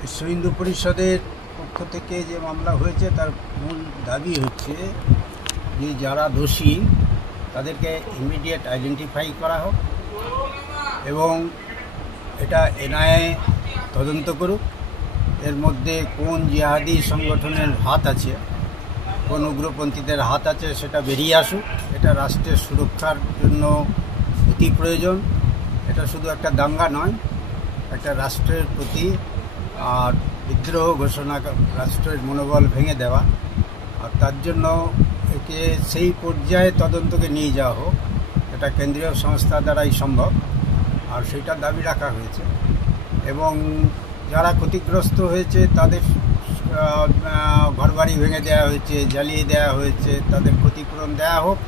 বিশ্ব হিন্দু পরিষদের পক্ষ থেকে যে মামলা হয়েছে তার মূল দাবি হচ্ছে যে যারা দোষী তাদেরকে ইমিডিয়েট আইডেন্টিফাই করা হোক এবং এটা এনআইএ তদন্ত করুক। এর মধ্যে কোন জিহাদি সংগঠনের হাত আছে, কোন উগ্রপন্থীদের হাত আছে সেটা বেরিয়ে আসুক। এটা রাষ্ট্রের সুরক্ষার জন্য অতি প্রয়োজন। এটা শুধু একটা দাঙ্গা নয়, একটা রাষ্ট্রের প্রতি আর বিদ্রোহ ঘোষণা, রাষ্ট্রের মনোবল ভেঙে দেওয়া। আর তার জন্য একে সেই পর্যায়ে তদন্তকে নিয়ে যাওয়া হোক। এটা কেন্দ্রীয় সংস্থা দ্বারাই সম্ভব, আর সেটা দাবি রাখা হয়েছে। এবং যারা ক্ষতিগ্রস্ত হয়েছে তাদের ঘরবাড়ি ভেঙে দেওয়া হয়েছে, জ্বালিয়ে দেওয়া হয়েছে, তাদের ক্ষতিপূরণ দেওয়া হোক।